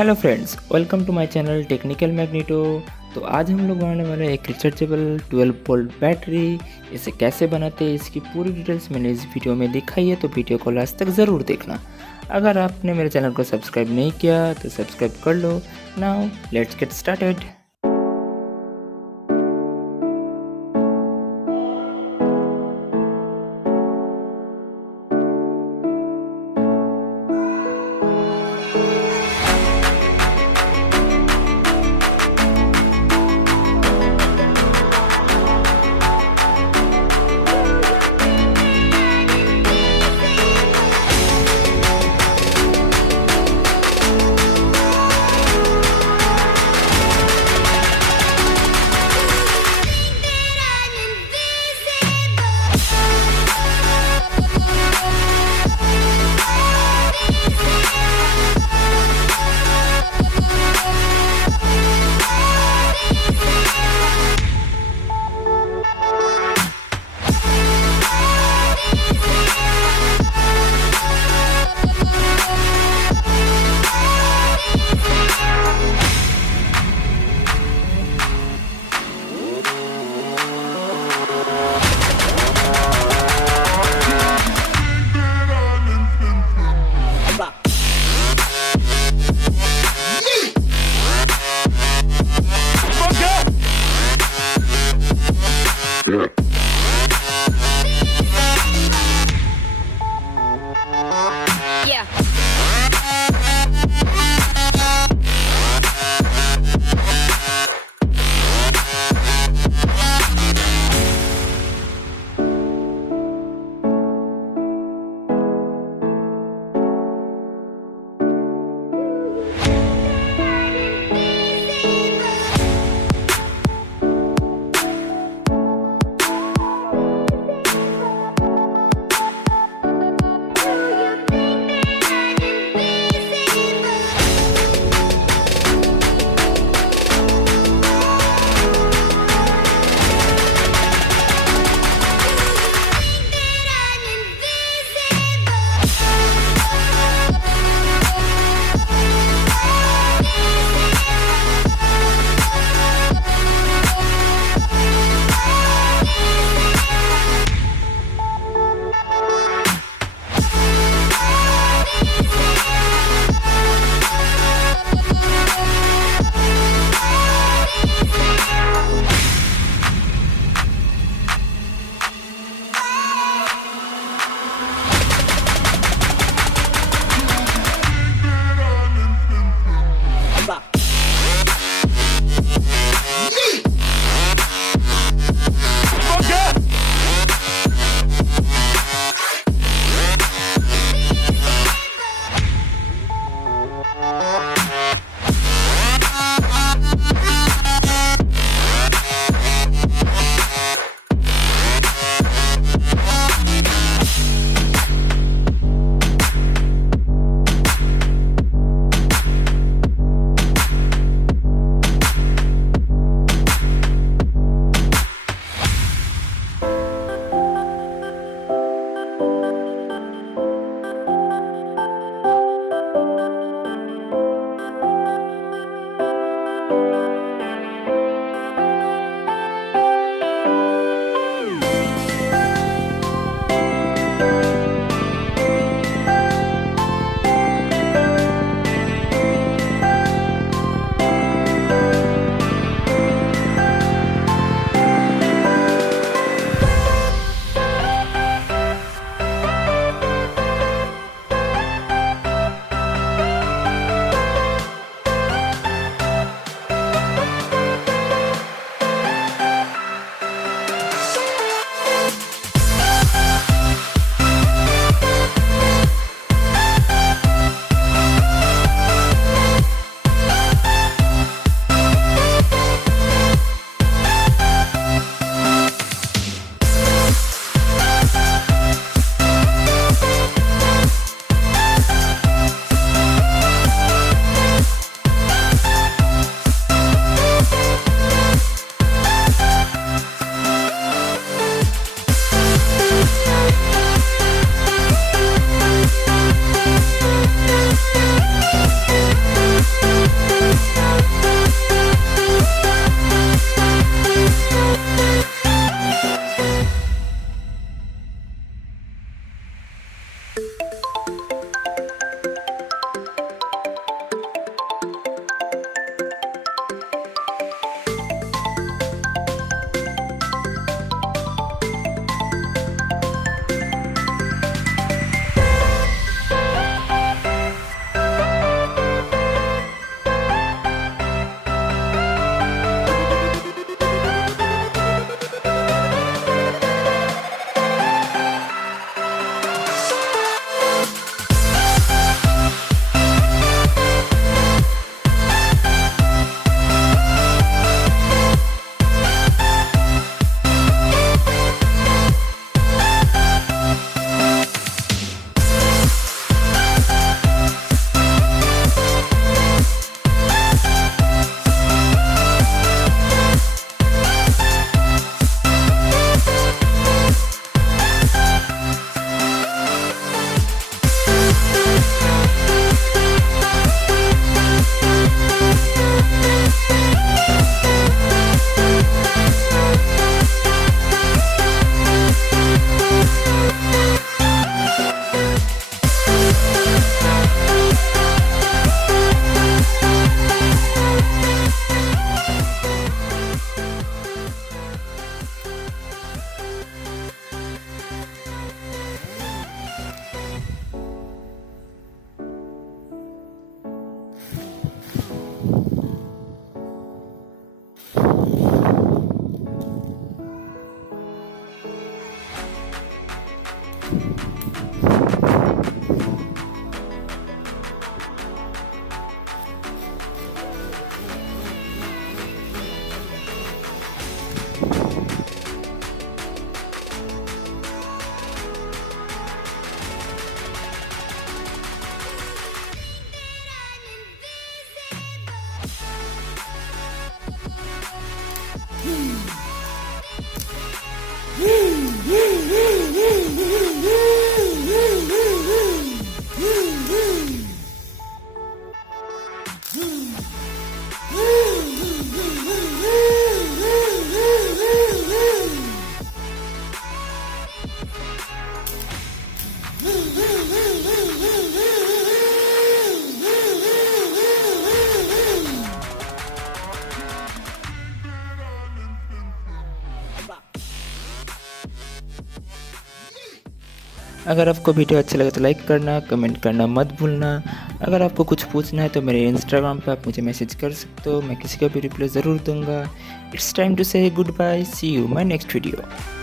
Hello friends, welcome to my channel technical magneto. तो आज हम लोग बनाने वाले हैं एक रिचार्जेबल 12 वोल्ट बैटरी। इसे कैसे बनाते हैं इसकी पूरी डिटेल्स मैंने इस वीडियो में दिखाई है, तो वीडियो को लास्ट तक ज़रूर देखना। अगर आपने मेरे चैनल को सब्सक्राइब नहीं किया तो सब्सक्राइब कर लो। Now let's get started. अगर आपको वीडियो अच्छा लगे तो लाइक करना, कमेंट करना मत भूलना। अगर आपको कुछ पूछना है तो मेरे इंस्टाग्राम पे आप मुझे मैसेज कर सकते हो, मैं किसी का भी रिप्लाई ज़रूर दूंगा। इट्स टाइम टू से good bye, C you my next video.